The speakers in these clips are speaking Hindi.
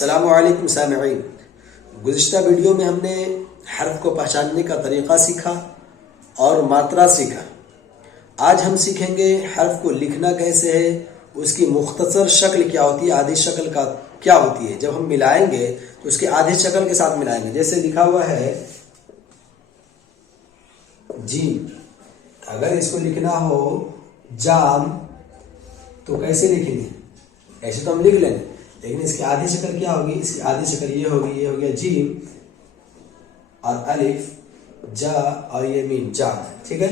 अस्सलामुअलैकुम सामिईन। गुज़िश्ता वीडियो में हमने हर्फ को पहचानने का तरीक़ा सीखा और मात्रा सीखा। आज हम सीखेंगे हर्फ को लिखना कैसे है, उसकी मुख्तसर शक्ल क्या होती है, आधी शक्ल का क्या होती है। जब हम मिलाएंगे तो उसके आधी शक्ल के साथ मिलाएंगे। जैसे लिखा हुआ है जीम, अगर इसको लिखना हो जाम तो कैसे लिखेंगे? ऐसे तो हम लिख लेंगे, लेकिन इसकी आधी शक्ल क्या होगी? इसकी आधी शक्ल ये होगी, ये हो गया जीम और अलिफ जा और ये मीम जाम। ठीक है,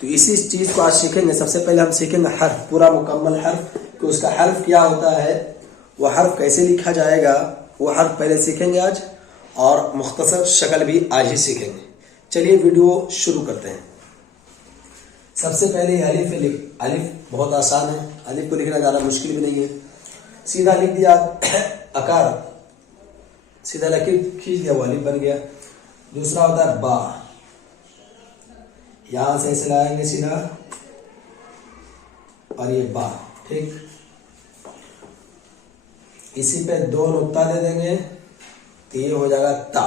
तो इसी चीज को आज सीखेंगे। सबसे पहले हम सीखेंगे हर्फ, पूरा मुकम्मल हर्फ कि उसका हर्फ क्या होता है, वह हर्फ कैसे लिखा जाएगा, वो हर्फ पहले सीखेंगे आज, और मुख्तसर शक्ल भी आज ही सीखेंगे। चलिए वीडियो शुरू करते हैं। सबसे पहले अलिफ अलिफ बहुत आसान है, अलिफ को लिखना ज़्यादा मुश्किल भी नहीं है। सीधा लिख दिया आकार, सीधा लकीर खींच दिया, वो अलिफ बन गया। दूसरा होता है बा, यहां से ऐसे लाएंगे सीधा और ये बा। ठीक, इसी पे दो नुक्ता दे देंगे तो ये हो जाएगा ता।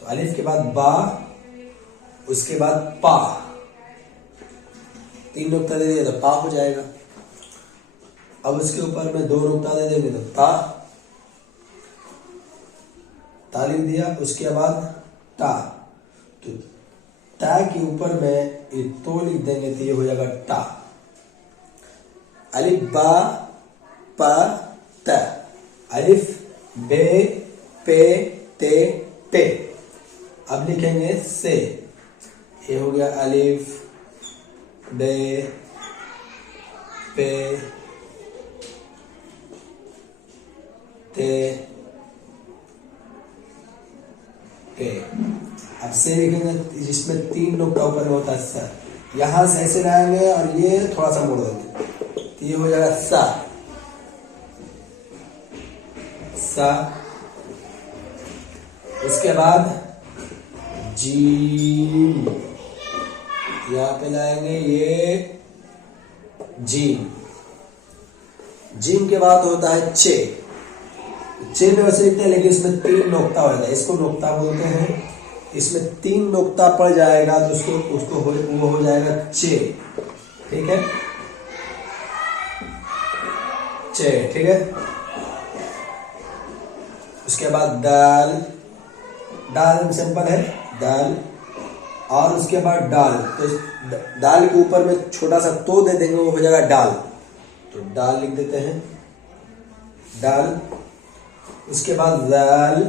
तो अलिफ के बाद बा, उसके बाद पा, तीन नुक्ता दे दिया तो पा हो जाएगा। अब उसके ऊपर में दो नुक्ता दे देंगे तो ता लिख दिया। उसके बाद टा, तो ता के ऊपर में ये तो लिख देंगे तो ये हो जाएगा टा। अलिफ बा पा ता, अलिफ बे पे ते ते। अब लिखेंगे से, ये हो गया अलिफ बे पे ते ते। अब से लिखेंगे जिसमें तीन नुक्ता ऊपर में होता है सा, यहां से ऐसे लाएंगे और ये थोड़ा सा मोड़ देंगे तो ये हो जाएगा सा सा। उसके बाद जीम, यहां पे लाएंगे ये जीम। जीम के बाद होता है चे, चे में वैसे लिखते हैं लेकिन इसमें तीन नोक्ता हो जाता है, इसको नोक्ता बोलते हैं। इसमें तीन नोक्ता पड़ जाएगा तो उसको वो हो जाएगा चे। ठीक है, चे। ठीक है, उसके बाद दाल, दाल सिंपल है दाल, और उसके बाद डाल, तो दाल के ऊपर में छोटा सा तो दे देंगे, वो हो जाएगा डाल। तो डाल लिख देते हैं डाल। उसके बाद जाल,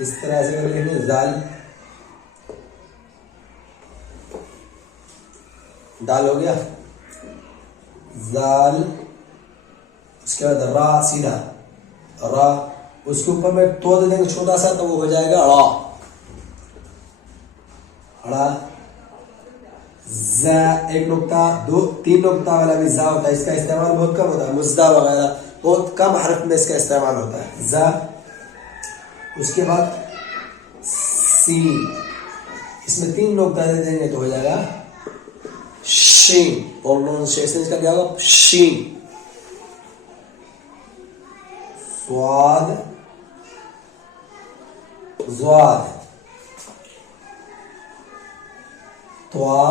इस तरह से कर लेंगे जाल, डाल हो गया जाल। उसके बाद रा, सीधा रा, उसके ऊपर में तो दे देंगे छोटा सा तो वो हो जाएगा अड़ा अड़ा। जा, एक नुक्ता, दो तीन नुक्ता वाला भी जा होता है, इसका इस्तेमाल बहुत कम होता है। मुज्दा वगैरह बहुत कम हरफ में इसका इस्तेमाल होता है जा। उसके बाद सीन, इसमें तीन नुक्ता दे देंगे तो हो जाएगा शीन। प्रोनाउंसिएशन इसका क्या होगा? शीन। स्वाद, ज़्वाद, त्वा,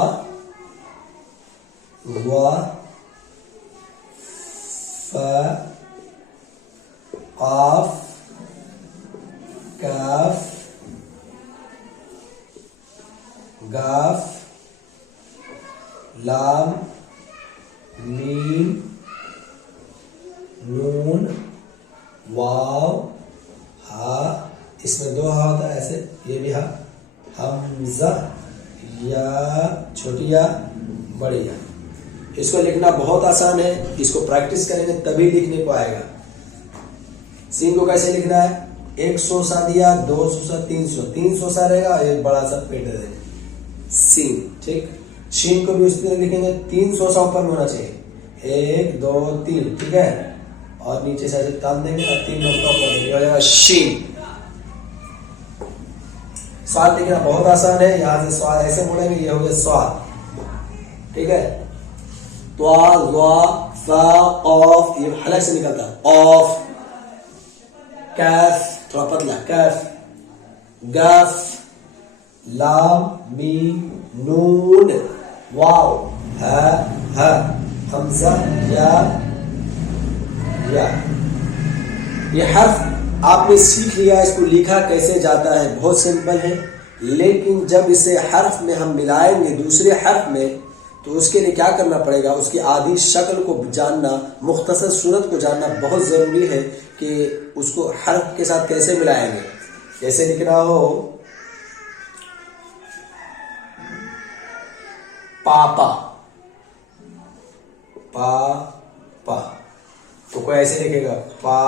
वा, फा, काफ, काफ, गाफ, लाम, मीम, नून, वाव, हा, इसमें दो हा होता है ऐसे, ये भी हा, हमजा, या, छोटी या, बड़ी या। इसको लिखना बहुत आसान है, इसको प्रैक्टिस करेंगे तभी लिखने को आएगा। सीन को कैसे लिखना है? 100 सा दिया, 200 सा, 300 सा रहेगा, एक बड़ा सा पेट दे देंगे सीन। ठीक, शीन को भी उसी तरह लिखेंगे, 300 सा ऊपर में होना चाहिए, 1 2 3। ठीक है, और नीचे से ऐसे तान देंगे और तीन नुक्ता ऊपर हो जाएगा शीन। स्वाद लिखना बहुत आसान है, यहां से स्वाद ऐसे मोड़ेंगे, ये हो गया स्वाद। ठीक है, त्वा, ज़्वा, फा ऑफ, ये हलक से निकलता है, ऑफ। कैफ थोड़ा पतला, कैफ। गफ, लाम मीम नून वाव हा हमजा या। ये हर्फ आपने सीख लिया, इसको लिखा कैसे जाता है, बहुत सिंपल है। लेकिन जब इसे हर्फ में हम मिलाएंगे दूसरे हर्फ में, तो उसके लिए क्या करना पड़ेगा, उसकी आदि शक्ल को जानना, मुख्तसर सूरत को जानना बहुत ज़रूरी है कि उसको हर्फ के साथ कैसे मिलाएंगे। जैसे लिखना हो पापा, पा, तो कोई ऐसे लिखेगा पा,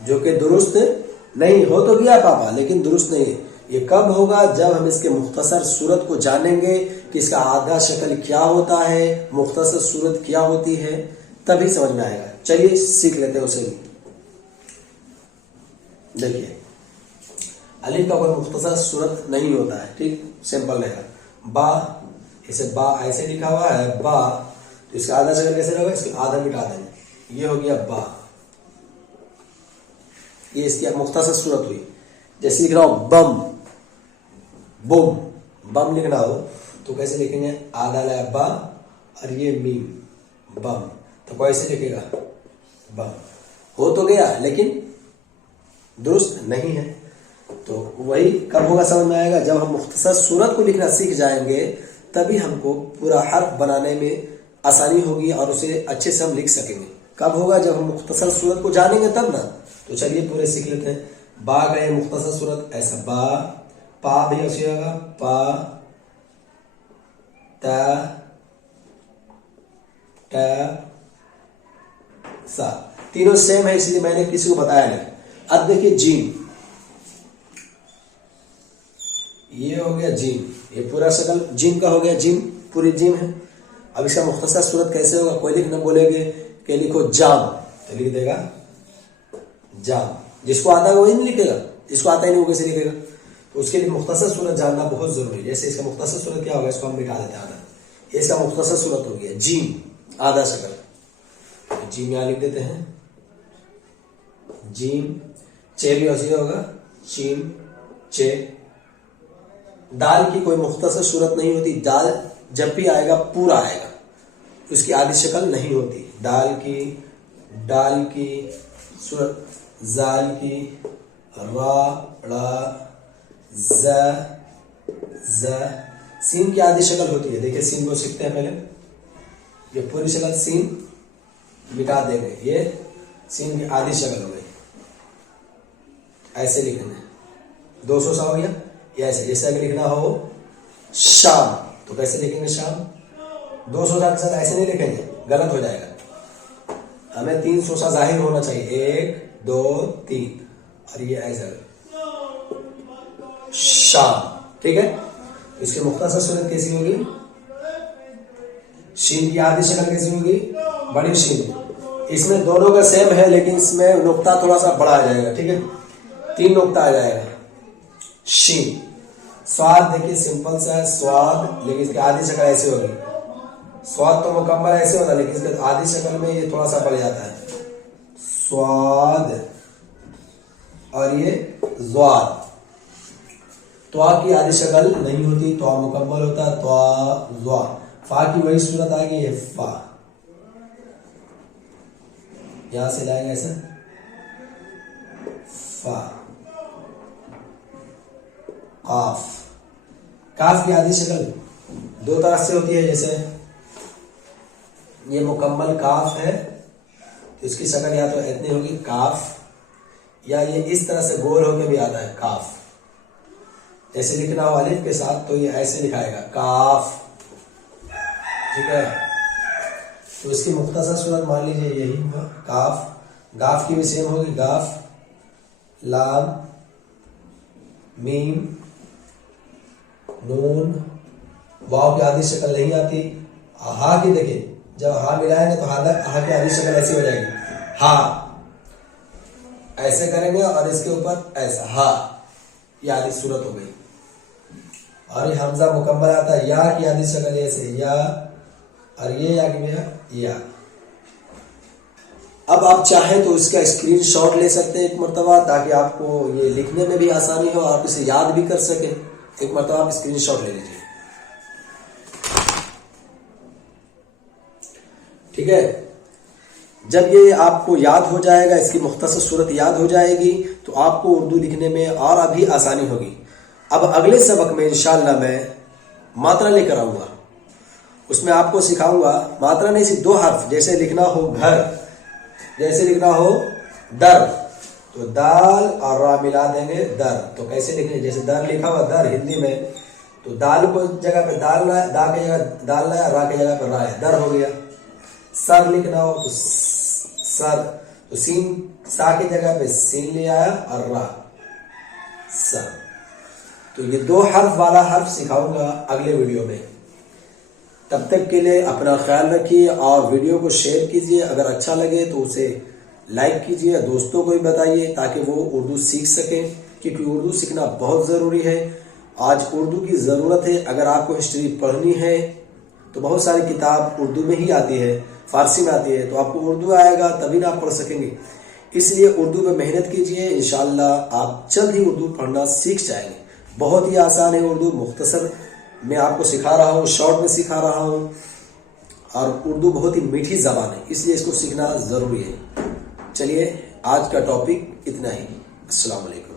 जो कि दुरुस्त नहीं हो तो गया पापा, लेकिन दुरुस्त नहीं है। ये कब होगा, जब हम इसके मुख्तसर सूरत को जानेंगे कि इसका आधा शक्ल क्या होता है, मुख्तसर सूरत क्या होती है, तभी समझ में आएगा। चलिए सीख लेते हैं उसे भी। देखिए अलिफ का कोई मुख्तसर सूरत नहीं होता है, ठीक, सिंपल रहेगा। बा, इसे बा ऐसे लिखा हुआ है बा, तो इसका आधा शक्ल कैसे रहेगा, इसका आधा मिटा देंगे, ये हो गया बा। ये इसकी मुख्तसर सूरत हुई। जैसे लिख रहा हूं बम, बुम, बम लिखना हो तो कैसे लिखेंगे, आधा लाया बा और ये मीम बम, तो कैसे लिखेगा बम। हो तो गया लेकिन दुरुस्त नहीं है। तो वही कब होगा समझ में आएगा, जब हम मुख्तसर सूरत को लिखना सीख जाएंगे, तभी हमको पूरा हर्फ बनाने में आसानी होगी और उसे अच्छे से हम लिख सकेंगे। कब होगा, जब हम मुख्तसर सूरत को जानेंगे तब ना। तो चलिए पूरे सीख लेते हैं। बा गए मुख्तसर सूरत, ऐसा बा, पा भी ऐसे होगा पा, ता, सा, तीनों सेम है इसलिए मैंने किसी को बताया नहीं। अब देखिए जीम, ये हो गया जीम, ये पूरा शक्ल जीम का हो गया, जीम पूरी जीम है। अब इसका मुख्तसर सूरत कैसे होगा, कोई लिखना बोलेगे कि लिखो जाम, तो लिख देगा जाम। जिसको आता है वही नहीं लिखेगा, जिसको आता ही नहीं वो कैसे लिखेगा। तो उसके लिए मुख्तसर सूरत जानना बहुत जरूरी है। जैसे इसका मुख्तसर सूरत क्या होगा, इसको हम मिटा देते हैं आधा, ये इसका मुख्तसर सूरत हो गया जीम, आधा शक्ल। जीम यहां लिख देते हैं, जीम। चे भी ऐसे होगा, चीम चे। दाल की कोई मुख्तसर सूरत नहीं होती, दाल जब भी आएगा पूरा आएगा, उसकी आधी शक्ल नहीं होती। दाल की सूरत, जाल की, रा, ड़ा, ज, सीन की आधी शक्ल होती है। देखिए सीन को सीखते हैं पहले, ये पूरी शक्ल सीन मिटा देंगे, ये सीन की आधी शक्ल हो गई। ऐसे लिखेंगे, 200 सा हो गया। या ऐसे, जैसे अगर लिखना हो शाम, तो कैसे लिखेंगे शाम, 200 सा के साथ ऐसे नहीं लिखेंगे, गलत हो जाएगा। हमें 300 सा जाहिर होना चाहिए, 1 2 3, और ये ऐसा शाम, ठीक है। इसकी मुख्तसर सूरत कैसी होगी, शीन की आधी शक्ल कैसी होगी, बड़ी शीन। इसमें दोनों का सेम है, लेकिन इसमें नुक्ता थोड़ा सा बड़ा आ जाएगा, ठीक है, 3 नुक्ता आ जाएगा। शीन। स्वाद देखिए सिंपल सा है स्वाद, लेकिन इसकी आधी शक्ल ऐसी होगी। स्वाद तो मुकम्मल ऐसे होता है, लेकिन इसके आधी शक्ल में ये थोड़ा सा बढ़ जाता है, स्वाद। और ये ज़्वाद। त्वा की आधी शक्ल नहीं होती, त्वा मुकम्मल होता है, त्वा ज़्वा। फा की वही सूरत आएगी, ये फा। यहां से लाएंगे ऐसा, फा। काफ। काफ की आधी शक्ल 2 तरह से होती है। जैसे ये मुकम्मल काफ है, तो इसकी शक्ल या तो इतनी होगी काफ, या ये इस तरह से गोल होकर भी आता है काफ। जैसे लिखना हो अलिफ के साथ, तो ये ऐसे लिखाएगा काफ, ठीक है। तो इसकी मुख्तसर सूरत मान लीजिए यही हुआ काफ। गाफ की भी सेम होगी, गाफ, लाम, मीम, नून, वाव की आधी शक्ल नहीं आती। हा की देखिए, जब हा मिलाएंगे तो हा की आधी शक्ल ऐसी हो जाएगी, हा। ऐसे करेंगे और इसके ऊपर ऐसा हा, ये आधी सूरत हो गई। और ये हमजा मुकम्मल आता है, या की आधी शक्ल ऐसे, या और ये आ गया या। अब आप चाहें तो इसका स्क्रीनशॉट ले सकते हैं एक मरतबा, ताकि आपको ये लिखने में भी आसानी हो, आप इसे याद भी कर सकें। एक मरतबा आप स्क्रीनशॉट ले लीजिए, ठीक है। जब ये आपको याद हो जाएगा, इसकी मुख्तसर सूरत याद हो जाएगी, तो आपको उर्दू लिखने में और अभी आसानी होगी। अब अगले सबक में इंशाअल्लाह मैं मात्रा लेकर आऊंगा, उसमें आपको सिखाऊंगा मात्रा नहीं, सिर्फ 2 हर्फ। जैसे लिखना हो घर, जैसे लिखना हो दर, तो दाल और रा मिला देंगे दर। तो कैसे लिखने, जैसे दर लिखा हुआ दर हिंदी में, तो दाल को जगह पे दाल लाया, दा की जगह दाल लाया, रा की जगह पर रा है, दर हो गया। सर लिखना हो तो सर, तो सीन सा की जगह पे सीन ले आया और रा, सर। तो ये 2 हर्फ वाला हर्फ सिखाऊंगा अगले वीडियो में। तब तक के लिए अपना ख्याल रखिए और वीडियो को शेयर कीजिए। अगर अच्छा लगे तो उसे लाइक कीजिए, दोस्तों को भी बताइए ताकि वो उर्दू सीख सकें, क्योंकि उर्दू सीखना बहुत ज़रूरी है। आज उर्दू की ज़रूरत है। अगर आपको हिस्ट्री पढ़नी है तो बहुत सारी किताब उर्दू में ही आती है, फारसी में आती है, तो आपको उर्दू आएगा तभी ना आप पढ़ सकेंगे। इसलिए उर्दू पे मेहनत कीजिए, इंशाअल्लाह आप जल्द ही उर्दू पढ़ना सीख जाएंगे। बहुत ही आसान है उर्दू, मुख्तसर मैं आपको सिखा रहा हूँ, शॉर्ट में सिखा रहा हूँ। और उर्दू बहुत ही मीठी ज़बान है, इसलिए इसको सीखना ज़रूरी है। चलिए आज का टॉपिक इतना ही। अस्सलाम वालेकुम।